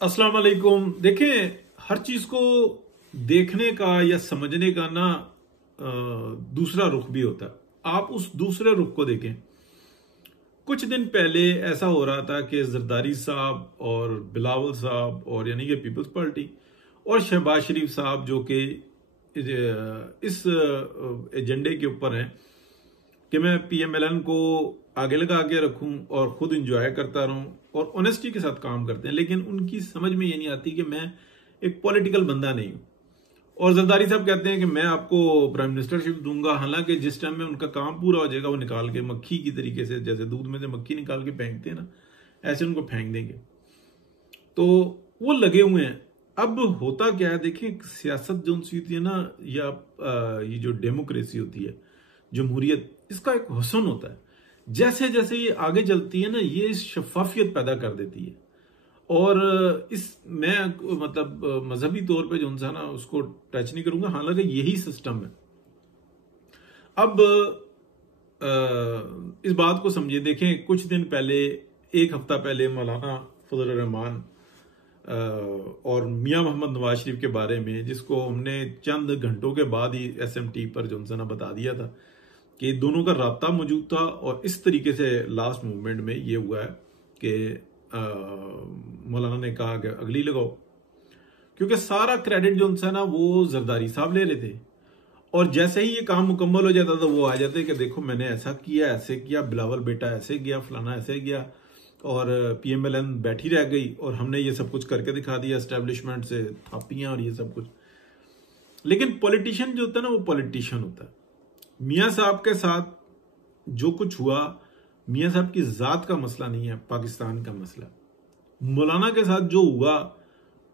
अस्सलाम वालेकुम। देखें, हर चीज को देखने का या समझने का ना दूसरा रुख भी होता है। आप उस दूसरे रुख को देखें। कुछ दिन पहले ऐसा हो रहा था कि जरदारी साहब और बिलावल साहब और यानी कि पीपल्स पार्टी और शहबाज शरीफ साहब जो कि इस एजेंडे के ऊपर हैं कि मैं पीएमएलएन को आगे लगा के रखूं और खुद इंजॉय करता रहूं और ऑनेस्टी के साथ काम करते हैं, लेकिन उनकी समझ में ये नहीं आती कि मैं एक पॉलिटिकल बंदा नहीं हूं। और जरदारी साहब कहते हैं कि मैं आपको प्राइम मिनिस्टरशिप दूंगा, हालांकि जिस टाइम में उनका काम पूरा हो जाएगा वो निकाल के मक्खी की तरीके से, जैसे दूध में से मक्खी निकाल के फेंकते हैं ना, ऐसे उनको फेंक देंगे। तो वो लगे हुए हैं। अब होता क्या है, देखिए सियासत जो सी होती है ना, या ये जो डेमोक्रेसी होती है, जमहूरियत, इसका एक हुस्न होता है। जैसे जैसे ये आगे चलती है ना, ये शफाफियत पैदा कर देती है। और इस मैं मतलब मजहबी तौर पे जो है ना उसको टच नहीं करूंगा, हालांकि यही सिस्टम है। अब इस बात को समझिए। देखें, कुछ दिन पहले, एक हफ्ता पहले, मौलाना फजल रहमान और मियां मोहम्मद नवाज शरीफ के बारे में, जिसको हमने चंद घंटों के बाद ही एसएमटी पर जो है ना बता दिया था कि दोनों का राब्ता मौजूद था। और इस तरीके से लास्ट मूवमेंट में ये हुआ है कि मौलाना ने कहा कि अगली लगाओ, क्योंकि सारा क्रेडिट जो है ना वो जरदारी साहब ले रहे थे। और जैसे ही ये काम मुकम्मल हो जाता था वो आ जाते कि देखो मैंने ऐसा किया, ऐसे किया, बिलावल बेटा ऐसे गया, फलाना ऐसे गया, और पीएमएलएन बैठी रह गई और हमने ये सब कुछ करके दिखा दिया, एस्टेब्लिशमेंट से थापियां और ये सब कुछ। लेकिन पॉलिटिशियन जो होता है ना, वो पॉलिटिशियन होता है। मियां साहब के साथ जो कुछ हुआ, मियां साहब की जात का मसला नहीं है, पाकिस्तान का मसला। मौलाना के साथ जो हुआ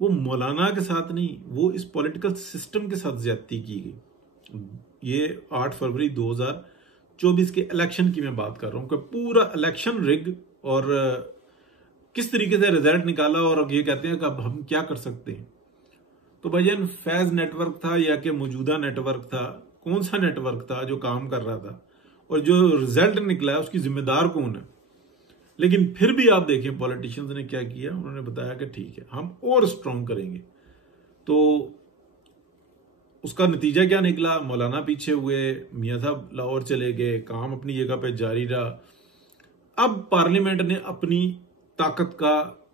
वो मौलाना के साथ नहीं, वो इस पॉलिटिकल सिस्टम के साथ ज्यादती की गई। ये 8 फरवरी 2024 के इलेक्शन की मैं बात कर रहा हूं कि पूरा इलेक्शन रिग, और किस तरीके से रिजल्ट निकाला। और ये कहते हैं कि अब हम क्या कर सकते हैं। तो भाईजान, फैज नेटवर्क था या कि मौजूदा नेटवर्क था, कौन सा नेटवर्क था जो काम कर रहा था, और जो रिजल्ट निकला है उसकी जिम्मेदार कौन है। लेकिन फिर भी आप देखें पॉलिटिशियंस ने क्या किया, उन्होंने बताया कि ठीक है हम और स्ट्रांग करेंगे। तो उसका नतीजा क्या निकला, मौलाना पीछे हुए, मियां साहब लाहौर चले गए, काम अपनी जगह पे जारी रहा। अब पार्लियामेंट ने अपनी ताकत का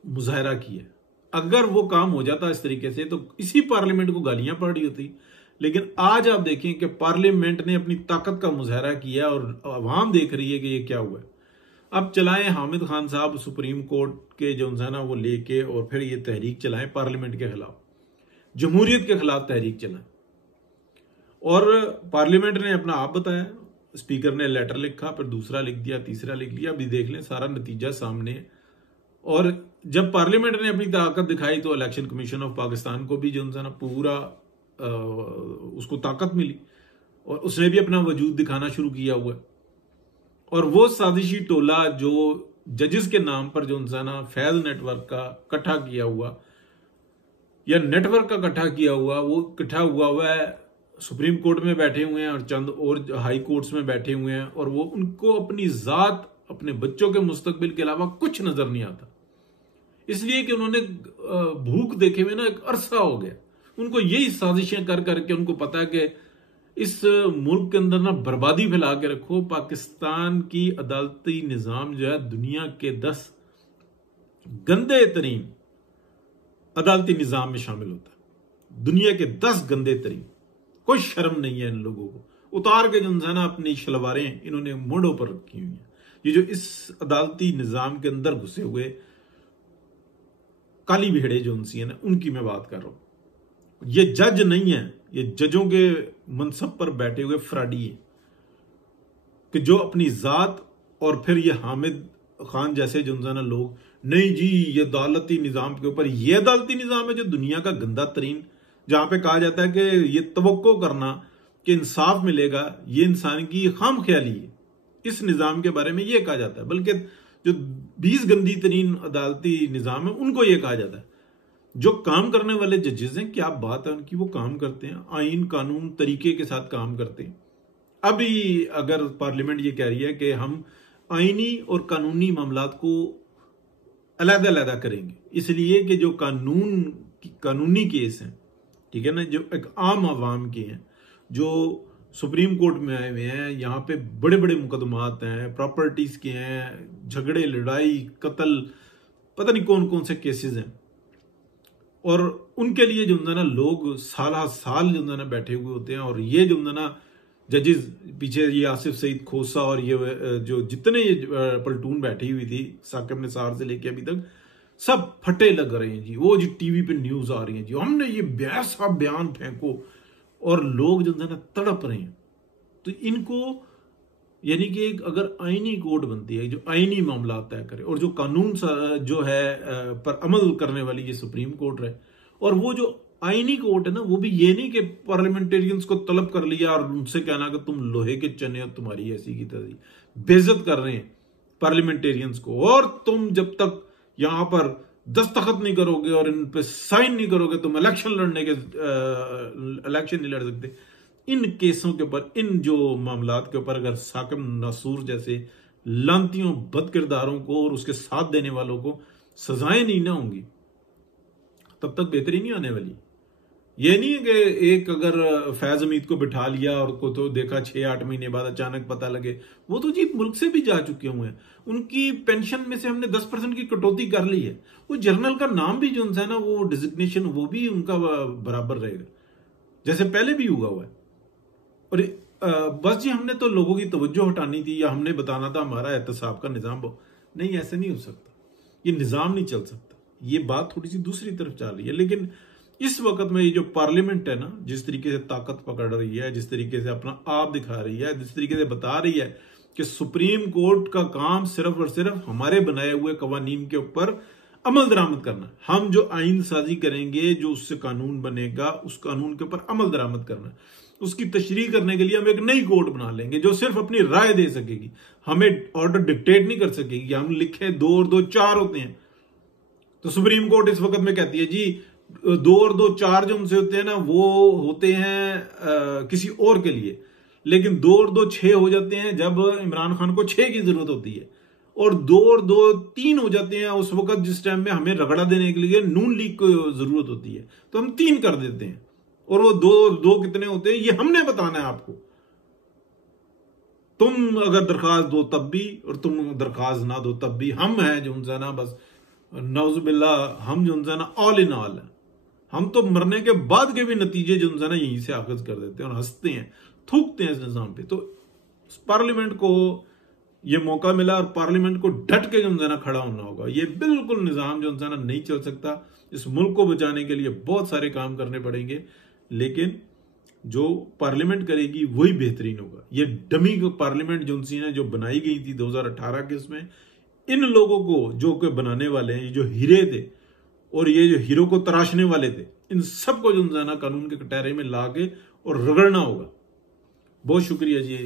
मुजाहरा किया। अगर वो काम हो जाता इस तरीके से तो इसी पार्लियामेंट को गालियां पड़ रही होती। लेकिन आज आप देखें कि पार्लियामेंट ने अपनी ताकत का मुजाहरा किया और अवाम देख रही है कि ये क्या हुआ है। अब चलाएं हामिद खान साहब सुप्रीम कोर्ट के जो है ना वो लेके, और फिर ये तहरीक चलाएं पार्लियामेंट के खिलाफ, जमहूरियत के खिलाफ तहरीक चलाएं। और पार्लियामेंट ने अपना आप बताया, स्पीकर ने लेटर लिखा, फिर दूसरा लिख दिया, तीसरा लिख लिया। अभी देख लें, सारा नतीजा सामने है। और जब पार्लियामेंट ने अपनी ताकत दिखाई तो इलेक्शन कमीशन ऑफ पाकिस्तान को भी जो है ना पूरा उसको ताकत मिली और उसने भी अपना वजूद दिखाना शुरू किया हुआ है। और वो साजिशी टोला जो जजेस के नाम पर जो है ना फैज नेटवर्क का इकट्ठा किया हुआ या नेटवर्क का इकट्ठा किया हुआ, वो इकट्ठा हुआ है, सुप्रीम कोर्ट में बैठे हुए हैं और चंद और हाई कोर्ट्स में बैठे हुए हैं, और वो उनको अपनी जात, अपने बच्चों के मुस्तकबिल के अलावा कुछ नजर नहीं आता। इसलिए कि उन्होंने भूख देखे हुए ना एक अरसा हो गया। उनको यही साजिशें कर करके उनको पता है कि इस मुल्क के अंदर ना बर्बादी फैला के रखो। पाकिस्तान की अदालती निजाम जो है दुनिया के 10 गंदे तरीन अदालती निजाम में शामिल होता है। दुनिया के 10 गंदे तरीन। कोई शर्म नहीं है इन लोगों को। उतार के जो है ना अपनी शलवारें इन्होंने मोड़ों पर रखी हुई हैं। ये जो इस अदालती निजाम के अंदर घुसे हुए काली भेड़े जो उनसी है ना, उनकी मैं बात कर रहा हूं। ये जज नहीं है, ये जजों के मनसब पर बैठे हुए फ्राडी है कि जो अपनी जात, और फिर ये हामिद खान जैसे जो है ना लोग, नहीं जी ये अदालती निजाम के ऊपर, ये अदालती निजाम है जो दुनिया का गंदा तरीन, जहां पे कहा जाता है कि ये तवक्को करना कि इंसाफ मिलेगा, ये इंसान की खाम ख्याली है। इस निजाम के बारे में ये कहा जाता है, बल्कि जो 20 गंदी तरीन अदालती निजाम है उनको ये कहा जाता है। जो काम करने वाले जजेस हैं, क्या बात है उनकी, वो काम करते हैं आइन कानून तरीके के साथ काम करते हैं। अभी अगर पार्लियामेंट ये कह रही है कि हम आईनी और कानूनी मामलात को अलग-अलग करेंगे, इसलिए कि जो कानूनी केस हैं, ठीक है ना, जो एक आम आवाम के हैं, जो सुप्रीम कोर्ट में आए हुए हैं, यहाँ पे बड़े बड़े मुकदमात हैं, प्रॉपर्टीज के हैं, झगड़े, लड़ाई, कत्ल, पता नहीं कौन कौन से केसेस हैं, और उनके लिए जो ना लोग साल साल जो ना बैठे हुए होते हैं। और ये जो ना जजेस पीछे, ये आसिफ सईद खोसा और ये जो जितने ये पलटून बैठी हुई थी साकिब निसार से लेके अभी तक, सब फटे लग रहे हैं जी। वो जी टीवी पे न्यूज आ रही है जी, हमने ये बैसा बयान फेंको, और लोग जो है ना तड़प रहे हैं। तो इनको यानी कि एक अगर आईनी कोर्ट बनती है जो आईनी मामला तय करे, और जो कानून जो है पर अमल करने वाली ये सुप्रीम कोर्ट है, और वो जो आईनी कोर्ट है ना, वो भी ये नहीं कि पार्लियामेंटेरियंस को तलब कर लिया और उनसे कहना कि तुम लोहे के चने हो, तुम्हारी ऐसी की तरह बेइज्जत कर रहे हैं पार्लियामेंटेरियंस को, और तुम जब तक यहां पर दस्तखत नहीं करोगे और इन पे साइन नहीं करोगे तुम इलेक्शन नहीं लड़ सकते। इन केसों के ऊपर, इन जो मामलात के ऊपर अगर साकिब नासूर जैसे लांतियों बद किरदारों को और उसके साथ देने वालों को सजाएं नहीं ना होंगी, तब तक बेहतरी नहीं आने वाली। ये नहीं है कि एक अगर फैज हमीद को बिठा लिया और को तो देखा 6-8 महीने बाद अचानक पता लगे, वो तो जी मुल्क से भी जा चुके हुए हैं, उनकी पेंशन में से हमने 10% की कटौती कर ली है। वो जर्नल का नाम भी जो है ना, वो डिजिग्नेशन वो भी उनका बराबर रहेगा जैसे पहले भी हुआ हुआ है। और बस जी हमने तो लोगों की तवज्जो हटानी थी, या हमने बताना था हमारा एहतसाब का निजाम नहीं, ऐसे नहीं हो सकता, ये निजाम नहीं चल सकता। ये बात थोड़ी सी दूसरी तरफ चल रही है। लेकिन इस वक्त में ये जो पार्लियामेंट है ना, जिस तरीके से ताकत पकड़ रही है, जिस तरीके से अपना आप दिखा रही है, जिस तरीके से बता रही है कि सुप्रीम कोर्ट का काम सिर्फ और सिर्फ हमारे बनाए हुए कवानीन के ऊपर अमल दरामद करना, हम जो आइन साजी करेंगे, जो उससे कानून बनेगा, उस कानून के ऊपर अमल दरामद करना, उसकी तशरीह करने के लिए हम एक नई कोर्ट बना लेंगे जो सिर्फ अपनी राय दे सकेगी, हमें ऑर्डर डिक्टेट नहीं कर सकेगी। हम लिखे 2 और 2 4 होते हैं, तो सुप्रीम कोर्ट इस वक्त में कहती है जी 2 और 2 4 जो उनसे होते हैं ना, वो होते हैं किसी और के लिए, लेकिन 2 और 2 6 हो जाते हैं जब इमरान खान को 6 की जरूरत होती है, और 2 और 2 3 हो जाते हैं उस वक्त जिस टाइम में हमें रगड़ा देने के लिए नून लीग को जरूरत होती है, तो हम 3 कर देते हैं। और वो 2 कितने होते हैं ये हमने बताना है आपको। तुम अगर दरखास्त दो तब भी, और तुम दरखास्त ना दो तब भी, हम हैं जो उनसे ना बस नौजुबिल्ला, हम जो उनसे ना ऑल इन ऑल है। हम तो मरने के बाद के भी नतीजे जो उनसे ना यहीं से आखिज कर देते हैं और हंसते हैं, थूकते हैं इस निजाम पे। तो पार्लियामेंट को ये मौका मिला और पार्लियामेंट को डट के जो उनसे ना खड़ा होना होगा। ये बिल्कुल निजाम जो उनसे ना नहीं चल सकता। इस मुल्क को बचाने के लिए बहुत सारे काम करने पड़ेंगे, लेकिन जो पार्लियामेंट करेगी वही बेहतरीन होगा। ये डमी पार्लियामेंट जो बनाई गई थी 2018 के, उसमें इन लोगों को जो के बनाने वाले हैं, जो हीरे थे और ये जो हीरो को तराशने वाले थे, इन सबको जो ना कानून के कटहरे में ला के और रगड़ना होगा। बहुत शुक्रिया जी।